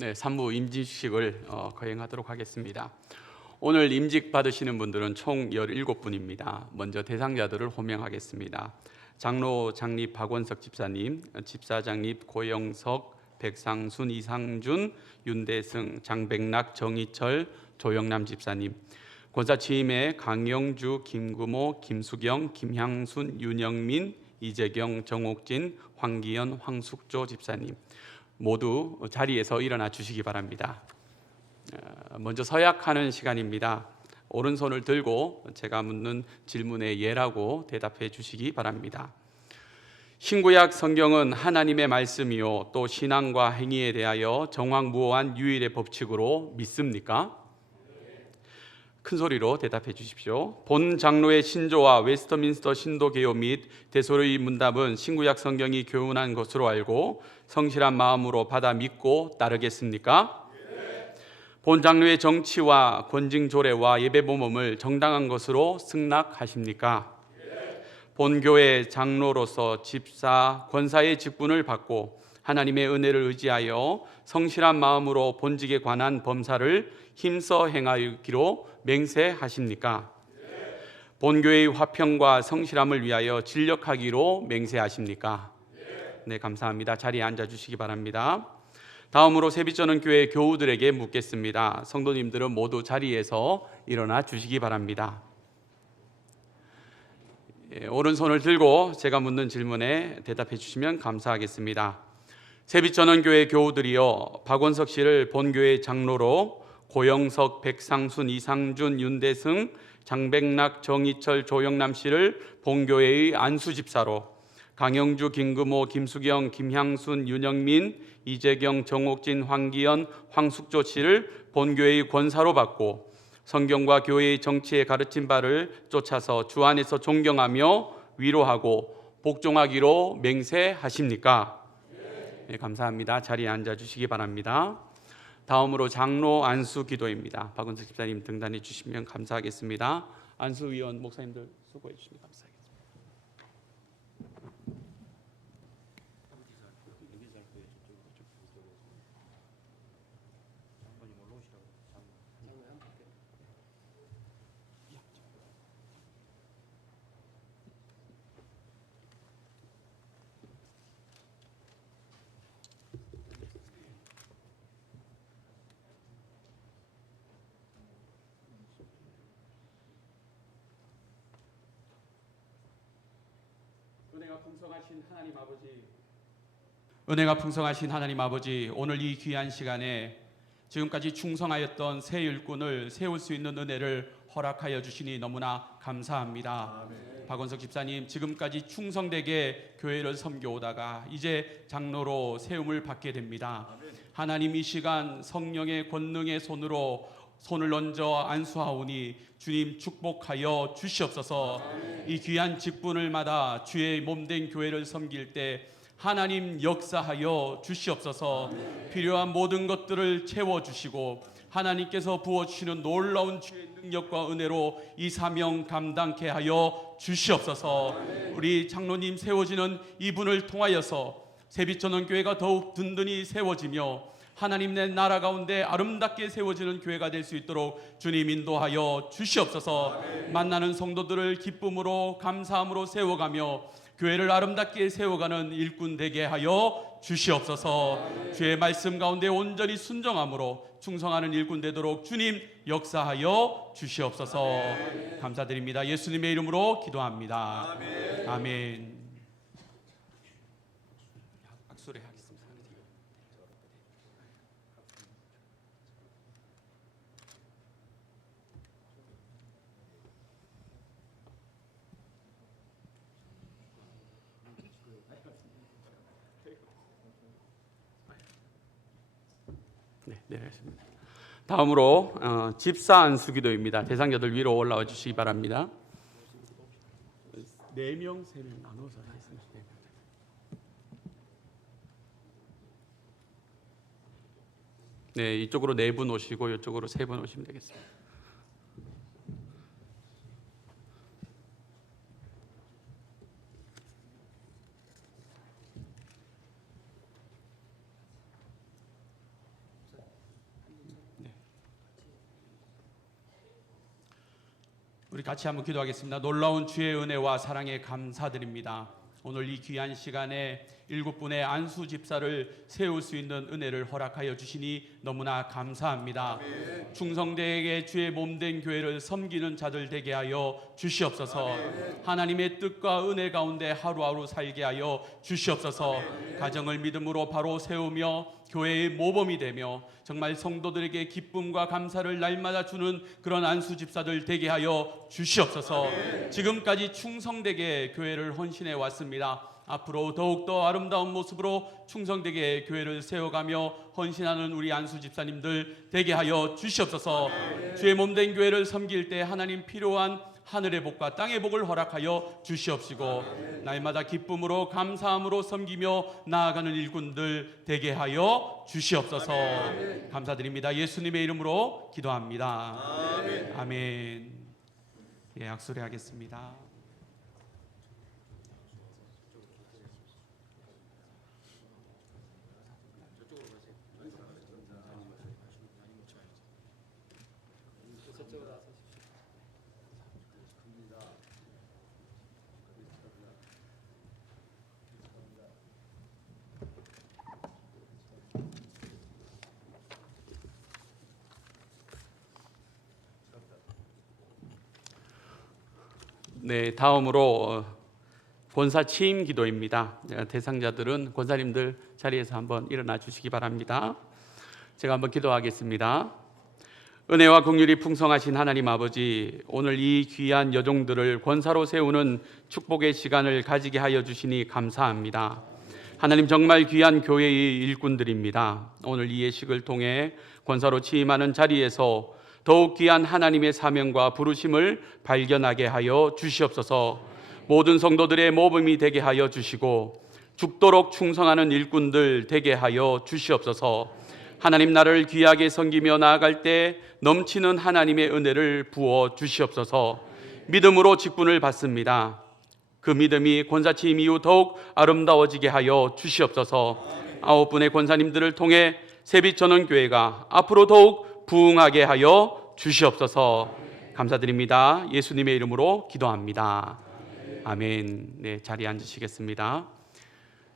네, 산무 임직식을 어, 거행하도록 하겠습니다. 오늘 임직 받으시는 분들은 총 17분입니다. 먼저 대상자들을 호명하겠습니다. 장로 장립 박원석 집사님, 집사 장립 고영석, 백상순, 이상준, 윤대승, 장백락, 정희철, 조영남 집사님, 권사 취임의 강영주, 김구모, 김수경, 김향순, 윤영민, 이재경, 정옥진, 황기현, 황숙조 집사님 모두 자리에서 일어나 주시기 바랍니다. 어, 먼저 서약하는 시간입니다. 오른손을 들고 제가 묻는 질문에 예라고 대답해 주시기 바랍니다. 신구약 성경은 하나님의 말씀이요 또 신앙과 행위에 대하여 정황무오한 유일의 법칙으로 믿습니까? 큰 소리로 대답해 주십시오. 본 장로의 신조와 웨스터민스터 신도 개요 및 대소의 문답은 신구약 성경이 교훈한 것으로 알고 성실한 마음으로 받아 믿고 따르겠습니까? 본 장로의 정치와 권징 조례와 예배 모범을 정당한 것으로 승낙하십니까? 본 교회 장로로서 집사 권사의 직분을 받고 하나님의 은혜를 의지하여 성실한 마음으로 본직에 관한 범사를 힘써 행하기로 맹세하십니까? 본교회의 화평과 성실함을 위하여 진력하기로 맹세하십니까? 네, 감사합니다. 자리에 앉아 주시기 바랍니다. 다음으로 세비전원 교회 교우들에게 묻겠습니다. 성도님들은 모두 자리에서 일어나 주시기 바랍니다. 예, 오른손을 들고 제가 묻는 질문에 대답해 주시면 감사하겠습니다. 세빛전원교회 교우들이여 박원석 씨를 본교회 장로로 고영석, 백상순, 이상준, 윤대승, 장백락, 정희철, 조영남 씨를 본교회의 안수 집사로 강영주, 김금호, 김수경, 김향순, 윤영민, 이재경, 정옥진, 황기현, 황숙조 씨를 본교회의 권사로 받고 성경과 교회의 정치에 가르친 바를 쫓아서 주 안에서 존경하며 위로하고 복종하기로 맹세하십니까? 네, 감사합니다. 자리에 앉아 주시기 바랍니다. 다음으로 장로 안수 기도입니다. 박은석 집사님 등단해 주시면 감사하겠습니다. 안수 위원 목사님들 수고해 감사하겠습니다. 풍성하신 하나님 아버지 은혜가 풍성하신 하나님 아버지 오늘 이 귀한 시간에 지금까지 충성하였던 새 일꾼을 세울 수 있는 은혜를 허락하여 주시니 너무나 감사합니다. 박원석 집사님 지금까지 충성되게 교회를 섬겨오다가 이제 장로로 세움을 받게 됩니다. 하나님 이 시간 성령의 권능의 손으로 손을 얹어 안수하오니 주님 축복하여 주시옵소서. 이 귀한 직분을 받아 주의 몸된 교회를 섬길 때 하나님 역사하여 주시옵소서. 필요한 모든 것들을 채워 주시고 하나님께서 부어 주시는 놀라운 주의 능력과 은혜로 이 사명 감당케 하여 주시옵소서. 우리 장로님 세워지는 이분을 통하여서 세빛전원 교회가 더욱 든든히 세워지며 하나님 내 나라 가운데 아름답게 세워지는 교회가 될 수 있도록 주님 인도하여 주시옵소서. 만나는 성도들을 기쁨으로 감사함으로 세워가며 교회를 아름답게 세워가는 일꾼 되게 하여 주시옵소서. 주의 말씀 가운데 온전히 순종함으로 충성하는 일꾼 되도록 주님 역사하여 주시옵소서. 감사드립니다. 예수님의 이름으로 기도합니다. 아멘. 악수를 하겠습니다. 네, 내려가십니다. 다음으로 어, 집사 안수기도입니다. 대상자들 위로 올라와 주시기 바랍니다. 네 명, 세명 나눠서 하겠습니다. 네 명. 네, 이쪽으로 네 분 오시고 이쪽으로 세 분 오시면 되겠습니다. 같이 한번 기도하겠습니다. 놀라운 주의 은혜와 사랑에 감사드립니다. 오늘 이 귀한 시간에 일곱 분의 안수 집사를 세울 수 있는 은혜를 허락하여 주시니 너무나 감사합니다. 충성되게 주의 몸된 교회를 섬기는 자들 되게 하여 주시옵소서. 하나님의 뜻과 은혜 가운데 하루하루 살게 하여 주시옵소서. 가정을 믿음으로 바로 세우며 교회의 모범이 되며 정말 성도들에게 기쁨과 감사를 날마다 주는 그런 안수 집사들 되게 하여 주시옵소서. 지금까지 충성되게 교회를 헌신해 왔습니다. 앞으로 더욱더 아름다운 모습으로 충성되게 교회를 세워가며 헌신하는 우리 안수 집사님들 되게 하여 주시옵소서. 주의 몸된 교회를 섬길 때 하나님 필요한 하늘의 복과 땅의 복을 허락하여 주시옵시고 날마다 기쁨으로 감사함으로 섬기며 나아가는 일꾼들 되게 하여 주시옵소서. 감사드립니다. 예수님의 이름으로 기도합니다. 아멘. 예, 악수를 하겠습니다. 네, 다음으로 어, 권사 취임 기도입니다. 어, 대상자들은 권사님들 자리에서 한번 일어나 주시기 바랍니다. 제가 한번 기도하겠습니다. 은혜와 긍휼이 풍성하신 하나님 아버지, 오늘 이 귀한 여종들을 권사로 세우는 축복의 시간을 가지게 하여 주시니 감사합니다. 하나님 정말 귀한 교회의 일꾼들입니다. 오늘 이 예식을 통해 권사로 취임하는 자리에서 더욱 귀한 하나님의 사명과 부르심을 발견하게 하여 주시옵소서. 모든 성도들의 모범이 되게 하여 주시고 죽도록 충성하는 일꾼들 되게 하여 주시옵소서. 하나님 나를 귀하게 섬기며 나아갈 때 넘치는 하나님의 은혜를 부어 주시옵소서. 믿음으로 직분을 받습니다. 그 믿음이 권사취임 이후 더욱 아름다워지게 하여 주시옵소서. 아홉 분의 권사님들을 통해 세빛 전원 교회가 앞으로 더욱 부흥하게 하여 주시옵소서. 감사드립니다. 예수님의 이름으로 기도합니다. 아멘. 네, 자리에 앉으시겠습니다.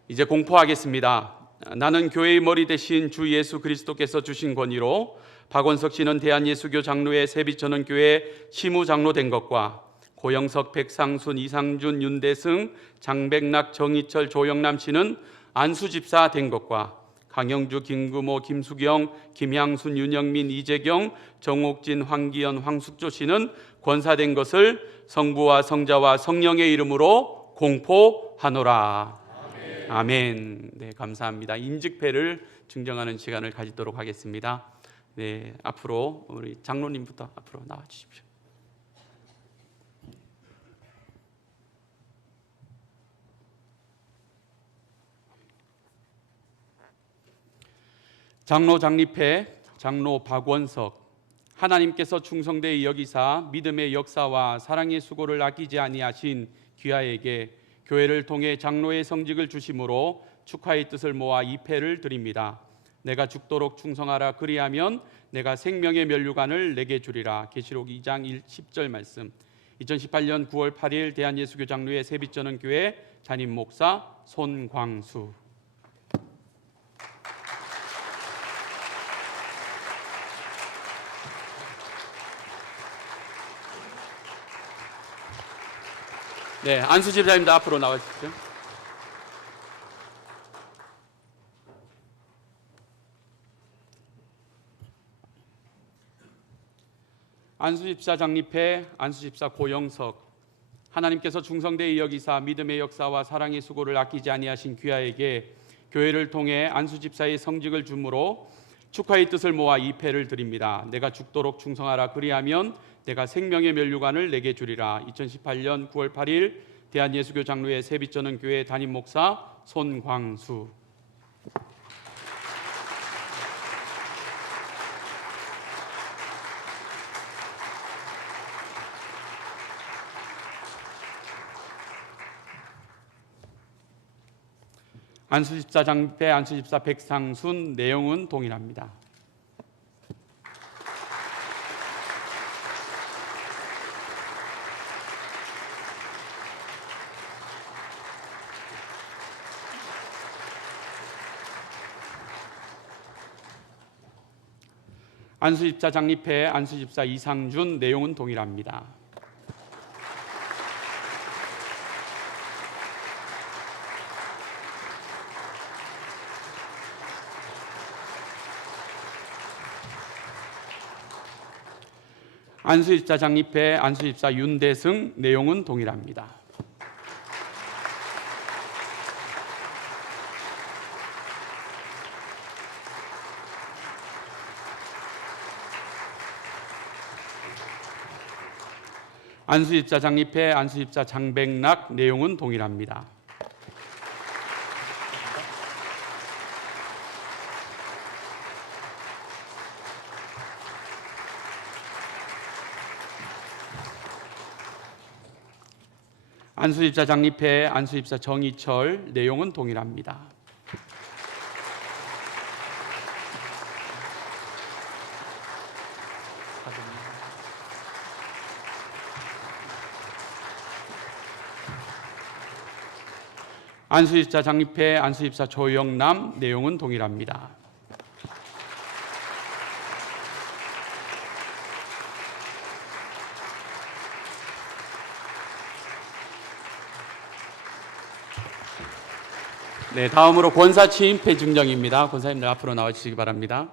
이제 공포하겠습니다. 나는 교회의 머리 대신 주 예수 그리스도께서 주신 권위로 박원석 씨는 대한예수교 장로의 세빛전원 교회 시무 장로 된 것과 고영석, 백상순, 이상준, 윤대승, 장백락, 정희철, 조영남 씨는 안수 집사 된 것과 강영주, 김구모, 김수경, 김향순, 윤영민, 이재경, 정옥진, 황기현, 황숙조 씨는 권사된 것을 성부와 성자와 성령의 이름으로 공포하노라. 아멘. 네, 감사합니다. 인직패를 증정하는 시간을 가지도록 하겠습니다. 네, 앞으로 우리 장로님부터 앞으로 나와 주십시오. 장로 장립회 장로 박원석 하나님께서 충성되이 여기사 믿음의 역사와 사랑의 수고를 아끼지 아니하신 귀하에게 교회를 통해 장로의 성직을 주심으로 축하의 뜻을 모아 이패를 드립니다. 내가 죽도록 충성하라 그리하면 내가 생명의 면류관을 내게 주리라. 계시록 2장 1, 10절 말씀. 2018년 9월 8일 대한예수교 장로회 세빛전원 교회 담임 목사 손광수. 네, 안수 집사님도 앞으로 나와 주십시오. 안수 집사 장립회 안수 집사 고영석 하나님께서 중성대의 여기사 믿음의 역사와 사랑의 수고를 아끼지 아니하신 귀하에게 교회를 통해 안수 집사의 성직을 주므로 축하의 뜻을 모아 이 패를 드립니다. 내가 죽도록 충성하라 그리하면 내가 생명의 면류관을 내게 주리라. 2018년 9월 8일 대한예수교 장로회 세빛전원 교회 담임 목사 손광수 안수집사 장배, 안수집사 백상순 내용은 동일합니다. 안수집사 장립회, 안수집사 이상준 내용은 동일합니다. 안수집사 장립회 안수집사 윤대승 내용은 동일합니다. 안수집사 장립회 안수집사 장백락 내용은 동일합니다. 안수집사 장립회 안수집사 정희철 내용은 동일합니다. 안수집사 장립회 안수집사 조영남 내용은 동일합니다. 네, 다음으로 권사 취임패 증정입니다. 권사님들 앞으로 나와 주시기 바랍니다.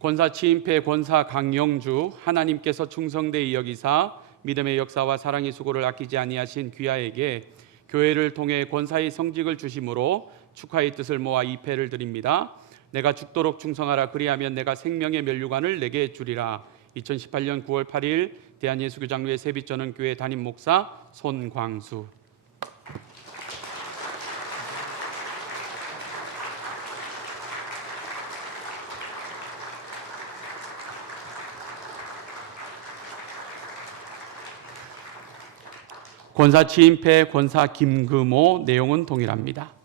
권사 취임패 권사 강영주 하나님께서 충성되이 여기사 믿음의 역사와 사랑의 수고를 아끼지 아니하신 귀하에게 교회를 통해 권사의 성직을 주심으로 축하의 뜻을 모아 이 패를 드립니다. 내가 죽도록 충성하라 그리하면 내가 생명의 면류관을 내게 주리라. 2018년 9월 8일 대한예수교장로회 세빛전원 교회 담임 목사 손광수 권사 취임패 권사 김금호 내용은 동일합니다.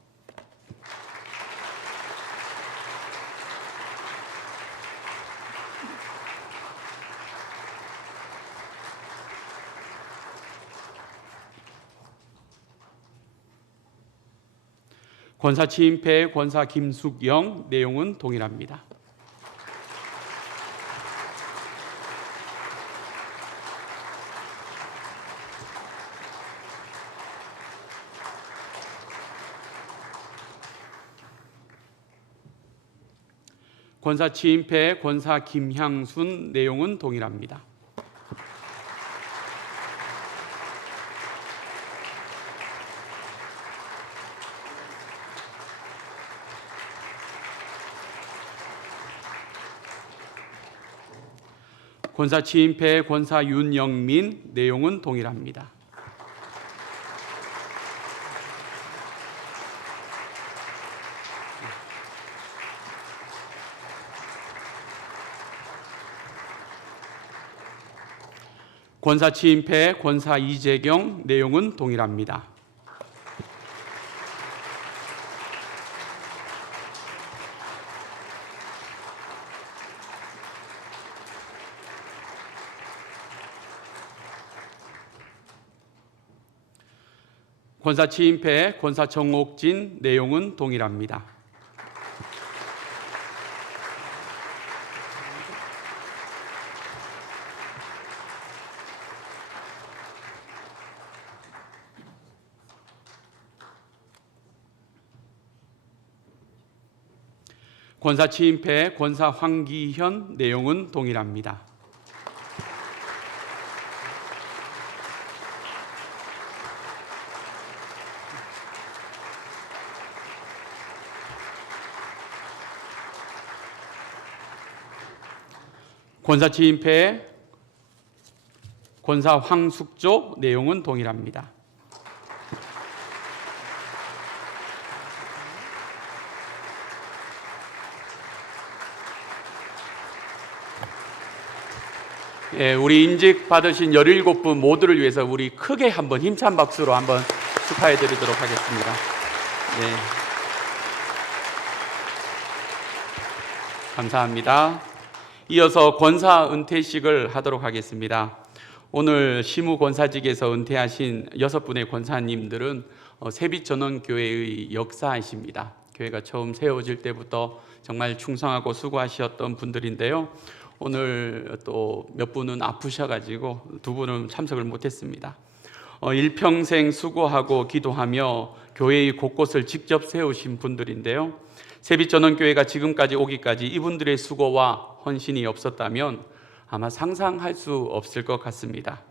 권사 취임패 권사 김숙영 내용은 동일합니다. 권사 취임패 권사 김향순 내용은 동일합니다. 권사 취임패 권사 윤영민 내용은 동일합니다. 권사 취임패 권사 이재경 내용은 동일합니다. 권사 취임패 권사 정옥진 내용은 동일합니다. 권사 취임패 권사 황기현 내용은 동일합니다. 권사 취임패 권사 황숙조 내용은 동일합니다. 예, 우리 인직 받으신 17분 모두를 위해서 우리 크게 한번 힘찬 박수로 한번 축하해 드리도록 하겠습니다. 네. 감사합니다. 이어서 권사 은퇴식을 하도록 하겠습니다. 오늘 시무 권사직에서 은퇴하신 여섯 분의 권사님들은 어, 세빛 전원교회의 역사이십니다. 교회가 처음 세워질 때부터 정말 충성하고 수고하셨던 분들인데요. 오늘 또 몇 분은 아프셔가지고 두 분은 참석을 못했습니다. 어, 일평생 수고하고 기도하며 교회의 곳곳을 직접 세우신 분들인데요. 세빛전원교회가 지금까지 오기까지 이분들의 수고와 헌신이 없었다면 아마 상상할 수 없을 것 같습니다.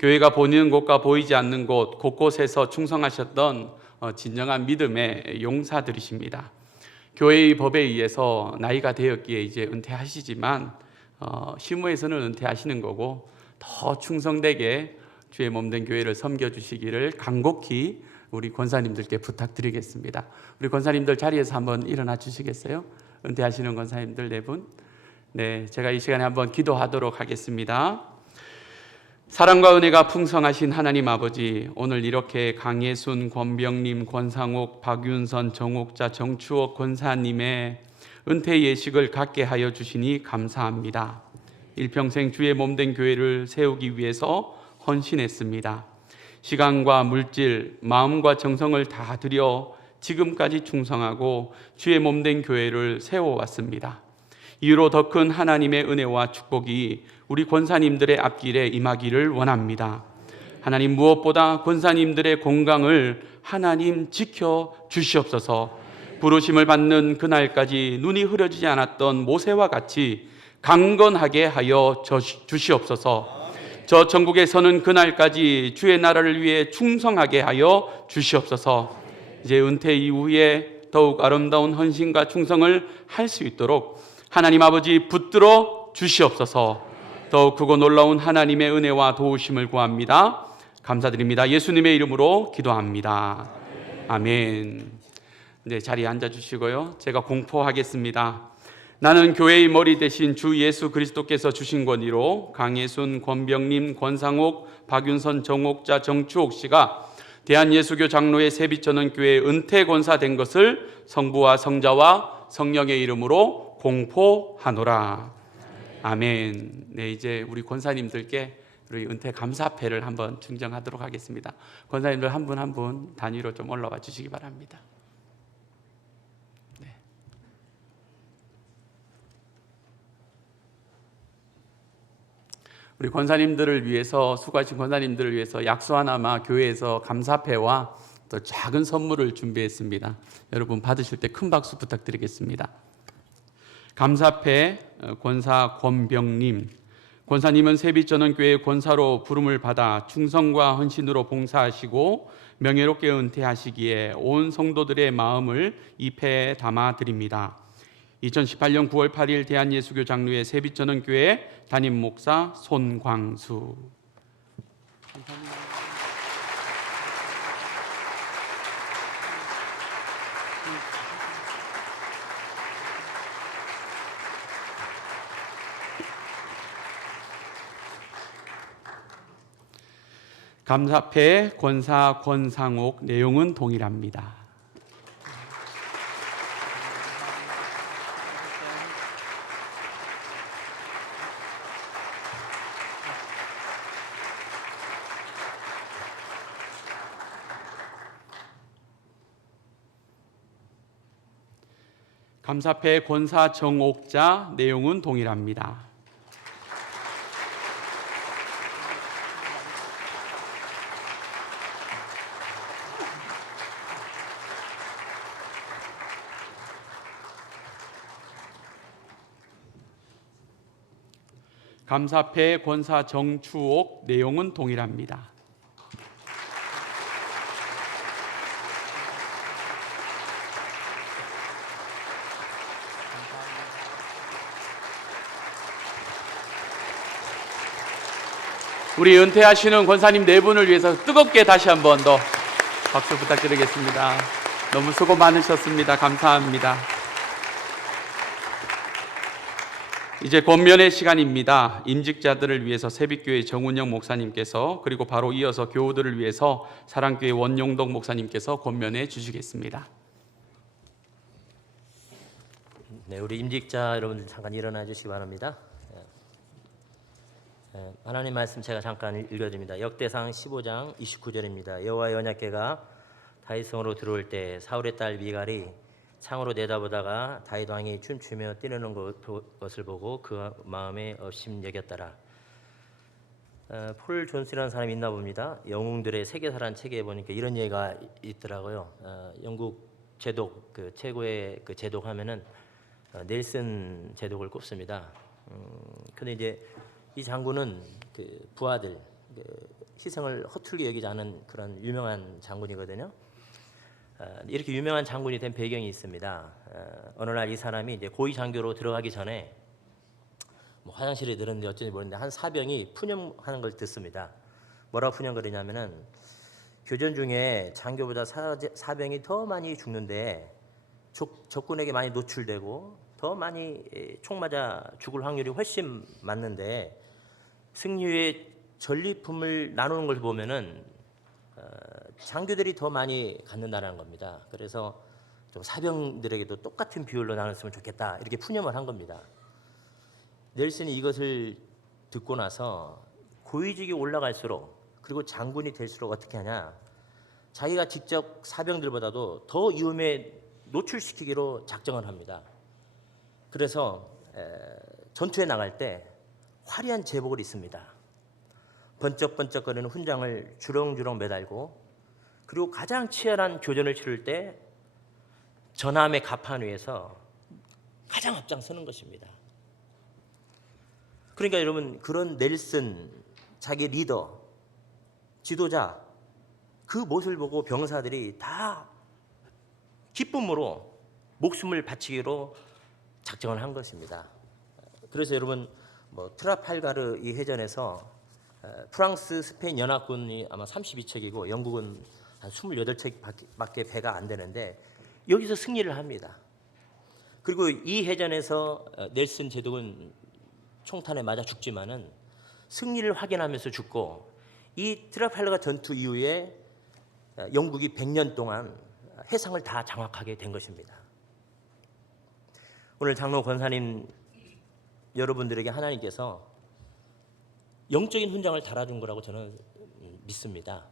교회가 보이는 곳과 보이지 않는 곳 곳곳에서 충성하셨던 어, 진정한 믿음의 용사들이십니다. 교회의 법에 의해서 나이가 되었기에 이제 은퇴하시지만 어, 시무에서는 은퇴하시는 거고 더 충성되게 주의 몸된 교회를 섬겨 주시기를 간곡히 우리 권사님들께 부탁드리겠습니다. 우리 권사님들 자리에서 한번 일어나 주시겠어요? 은퇴하시는 권사님들 네 분. 네, 제가 이 시간에 한번 기도하도록 하겠습니다. 사랑과 은혜가 풍성하신 하나님 아버지, 오늘 이렇게 강예순, 권병님, 권상옥, 박윤선, 정옥자, 정추옥 권사님의 은퇴 예식을 갖게 하여 주시니 감사합니다. 일평생 주의 몸된 교회를 세우기 위해서 헌신했습니다. 시간과 물질, 마음과 정성을 다 들여 지금까지 충성하고 주의 몸된 교회를 세워왔습니다. 이후로 더 큰 하나님의 은혜와 축복이 우리 권사님들의 앞길에 임하기를 원합니다. 하나님 무엇보다 권사님들의 건강을 하나님 지켜 주시옵소서. 부르심을 받는 그날까지 눈이 흐려지지 않았던 모세와 같이 강건하게 하여 주시옵소서. 저 전국에 서는 그날까지 주의 나라를 위해 충성하게 하여 주시옵소서. 이제 은퇴 이후에 더욱 아름다운 헌신과 충성을 할 수 있도록 하나님 아버지 붙들어 주시옵소서. 더욱 크고 놀라운 하나님의 은혜와 도우심을 구합니다. 감사드립니다. 예수님의 이름으로 기도합니다. 아멘. 네, 자리에 앉아 주시고요. 제가 공포하겠습니다. 나는 교회의 머리 대신 주 예수 그리스도께서 주신 권위로 강예순, 권병님, 권상옥, 박윤선, 정옥자, 정추옥 씨가 대한예수교 장로의 세빛전원교회 은퇴 권사 된 것을 성부와 성자와 성령의 이름으로 공포하노라. 아멘. 네, 이제 우리 권사님들께 우리 은퇴 감사패를 한번 증정하도록 하겠습니다. 권사님들 한 분 한 분 단위로 좀 올라와 주시기 바랍니다. 우리 권사님들을 위해서 수고하신 권사님들을 위해서 약수 하나마 교회에서 감사패와 또 작은 선물을 준비했습니다. 여러분 받으실 때 큰 박수 부탁드리겠습니다. 감사패 어, 권사 권병님 권사님은 세빛전원 교회 권사로 부름을 받아 충성과 헌신으로 봉사하시고 명예롭게 은퇴하시기에 온 성도들의 마음을 이 패에 담아 드립니다. 2018년 9월 8일 대한예수교 장로회 세빛전원교회 담임 목사 손광수. 감사패 권사 권상옥 내용은 동일합니다. 감사패 권사 정옥자 내용은 동일합니다. 감사패 권사 정추옥 내용은 동일합니다. 우리 은퇴하시는 권사님 네 분을 위해서 뜨겁게 다시 한 번 더 박수 부탁드리겠습니다. 너무 수고 많으셨습니다. 감사합니다. 이제 권면의 시간입니다. 임직자들을 위해서 세빛교회 정운영 목사님께서 그리고 바로 이어서 교우들을 위해서 사랑교회 원용덕 목사님께서 권면해 주시겠습니다. 네, 우리 임직자 여러분들 잠깐 일어나 주시기 바랍니다. 예, 하나님 말씀 제가 잠깐 읽어드립니다. 역대상 15장 29절입니다. 여호와 연약계가 다윗성으로 들어올 때 사울의 딸 미갈이 창으로 내다보다가 다윗 왕이 춤추며 뛰는 것- 것을 보고 그 마음에 업심 여겼더라. 어, 폴 존스라는 사람이 있나 봅니다. 영웅들의 세계사란 책에 보니까 이런 얘기가 있더라고요. 어, 영국 제독 그 최고의 그 제독 하면은 어, 넬슨 제독을 꼽습니다. 음, 근데 이제 이 장군은 그 부하들 그 희생을 허툴게 여기지 않은 그런 유명한 장군이거든요. 어, 이렇게 유명한 장군이 된 배경이 있습니다. 어, 어느 날 이 사람이 이제 고위 장교로 들어가기 전에 뭐 화장실에 들었는데 어쩐지 모르는데 한 사병이 푸념하는 걸 듣습니다. 뭐라고 푸념거리냐면은 교전 중에 장교보다 사, 사병이 더 많이 죽는데 적, 적군에게 많이 노출되고 더 많이 에, 총 맞아 죽을 확률이 훨씬 많는데 승리의 전리품을 나누는 걸 보면은 어, 장교들이 더 많이 갖는다는 겁니다. 그래서 좀 사병들에게도 똑같은 비율로 나눴으면 좋겠다 이렇게 푸념을 한 겁니다. 넬슨이 이것을 듣고 나서 고위직이 올라갈수록 그리고 장군이 될수록 어떻게 하냐 자기가 직접 사병들보다도 더 위험에 노출시키기로 작정을 합니다. 그래서 에, 전투에 나갈 때 화려한 제복을 입습니다. 번쩍번쩍거리는 훈장을 주렁주렁 매달고 그리고 가장 치열한 교전을 치를 때 전함의 가판 위에서 가장 앞장서는 것입니다. 그러니까 여러분 그런 넬슨 자기 리더 지도자 그 모습을 보고 병사들이 다 기쁨으로 목숨을 바치기로 작정을 한 것입니다. 그래서 여러분 뭐 트라팔가르 이 해전에서 어, 프랑스 스페인 연합군이 아마 32척이고 영국은 한 28척밖에 배가 안 되는데 여기서 승리를 합니다. 그리고 이 해전에서 어, 넬슨 제독은 총탄에 맞아 죽지만은 승리를 확인하면서 죽고 이 트라팔가 전투 이후에 어, 영국이 100년 동안 해상을 다 장악하게 된 것입니다. 오늘 장로 권사님 여러분들에게 하나님께서 영적인 훈장을 달아준 거라고 저는 믿습니다.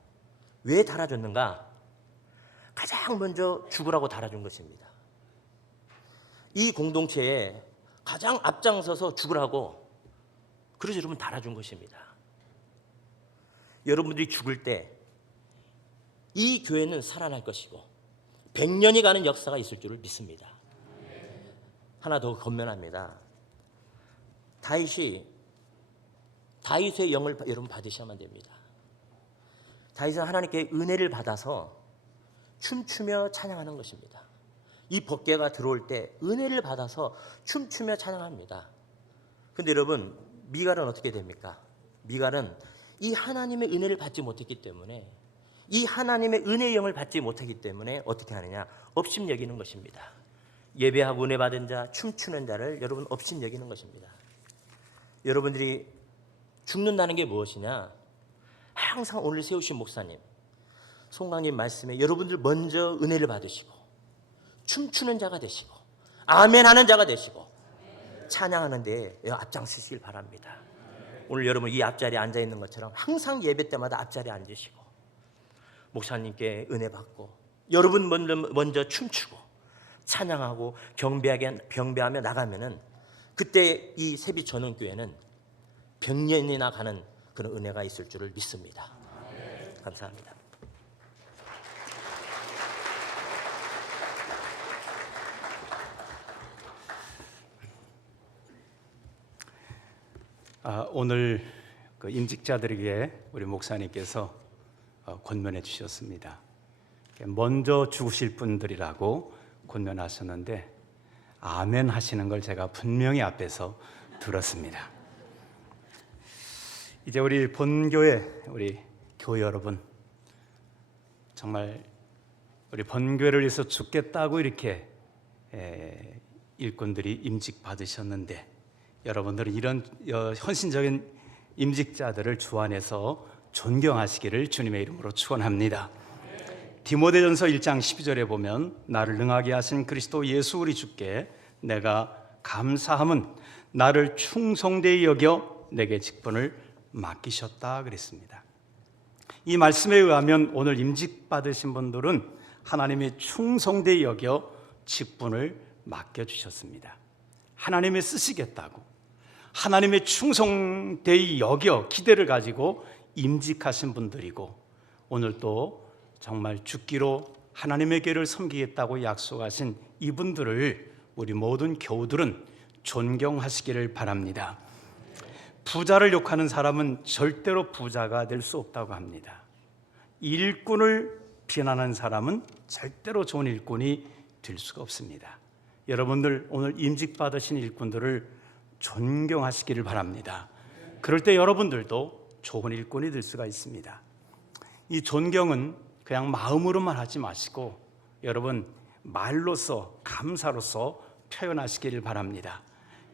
왜 달아줬는가? 가장 먼저 죽으라고 달아준 것입니다. 이 공동체에 가장 앞장서서 죽으라고 그래서 여러분 달아준 것입니다. 여러분들이 죽을 때 이 교회는 살아날 것이고 100년이 가는 역사가 있을 줄을 믿습니다. 하나 더 건면합니다. 다윗이 다윗의 영을 여러분 받으셔야만 됩니다. 다윗은 하나님께 은혜를 받아서 춤추며 찬양하는 것입니다. 이 법궤가 들어올 때 은혜를 받아서 춤추며 찬양합니다. 근데 여러분 미갈은 어떻게 됩니까? 미갈은 이 하나님의 은혜를 받지 못했기 때문에 이 하나님의 은혜의 영을 받지 못하기 때문에 어떻게 하느냐? 업심 여기는 것입니다. 예배하고 은혜 받은 자, 춤추는 자를 여러분 업심 여기는 것입니다. 여러분들이 죽는다는 게 무엇이냐? 항상 오늘 세우신 목사님, 송강님 말씀에 여러분들 먼저 은혜를 받으시고 춤추는 자가 되시고 아멘 하는 자가 되시고 찬양하는데 앞장서시길 바랍니다. 오늘 여러분 이 앞자리에 앉아 있는 것처럼 항상 예배 때마다 앞자리에 앉으시고 목사님께 은혜 받고 여러분 먼저, 먼저 춤추고 찬양하고 경배하게 경배하며 나가면은 그때 이 세비 전원교회는 100년이나 가는 그런 은혜가 있을 줄을 믿습니다. 감사합니다. 아, 오늘 그 임직자들에게 우리 목사님께서 어, 권면해 주셨습니다. 먼저 죽으실 분들이라고 권면하셨는데 아멘 하시는 걸 제가 분명히 앞에서 들었습니다. 이제 우리 본교회 우리 교회 여러분 정말 우리 본교회를 위해서 죽겠다고 이렇게 에, 일꾼들이 임직 받으셨는데 여러분들은 이런 어, 헌신적인 임직자들을 주 안에서 존경하시기를 주님의 이름으로 축원합니다. 디모데전서 1장 12절에 보면 나를 능하게 하신 그리스도 예수 우리 주께 내가 감사함은 나를 충성되이 여겨 내게 직분을 맡기셨다 그랬습니다. 이 말씀에 의하면 오늘 임직 받으신 분들은 하나님의 충성되 여겨 직분을 맡겨 주셨습니다. 하나님의 쓰시겠다고 하나님의 충성되이 여겨 기대를 가지고 임직하신 분들이고 오늘 또 정말 죽기로 하나님의 교를 섬기겠다고 약속하신 이분들을 우리 모든 교우들은 존경하시기를 바랍니다. 부자를 욕하는 사람은 절대로 부자가 될 수 없다고 합니다. 일꾼을 비난하는 사람은 절대로 좋은 일꾼이 될 수가 없습니다. 여러분들 오늘 임직 받으신 일꾼들을 존경하시기를 바랍니다. 그럴 때 여러분들도 좋은 일꾼이 될 수가 있습니다. 이 존경은 그냥 마음으로만 하지 마시고 여러분 말로써 감사로서 표현하시기를 바랍니다.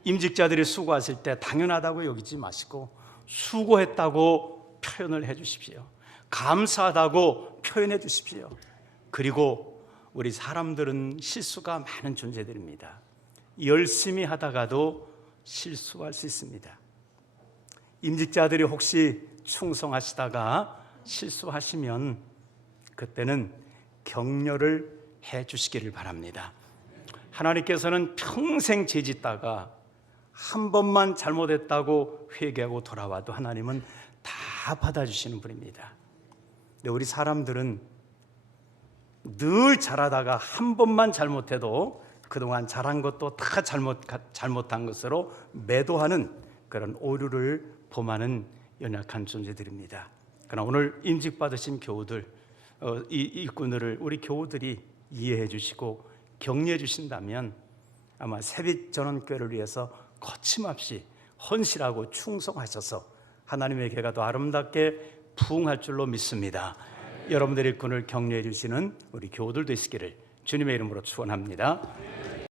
임직자들이 수고하실 때 당연하다고 여기지 마시고 수고했다고 표현을 해 주십시오. 감사하다고 표현해 주십시오. 그리고 우리 사람들은 실수가 많은 존재들입니다. 열심히 하다가도 실수할 수 있습니다. 임직자들이 혹시 충성하시다가 실수하시면 그때는 격려를 해 주시기를 바랍니다. 하나님께서는 평생 죄 짓다가 한 번만 잘못했다고 회개하고 돌아와도 하나님은 다 받아주시는 분입니다. 근데 우리 사람들은 늘 잘하다가 한 번만 잘못해도 그동안 잘한 것도 다 잘못, 잘못한 것으로 매도하는 그런 오류를 범하는 연약한 존재들입니다. 그러나 오늘 임직 받으신 교우들, 어, 이 일꾼들을 우리 교우들이 이해해 주시고 격려해 주신다면 아마 새빛 전원교회를 위해서 거침없이 헌신하고 충성하셔서 하나님의 교회가 더 아름답게 부흥할 줄로 믿습니다. 여러분들의 일꾼을 격려해 주시는 우리 교우들 되시기를 주님의 이름으로 축원합니다.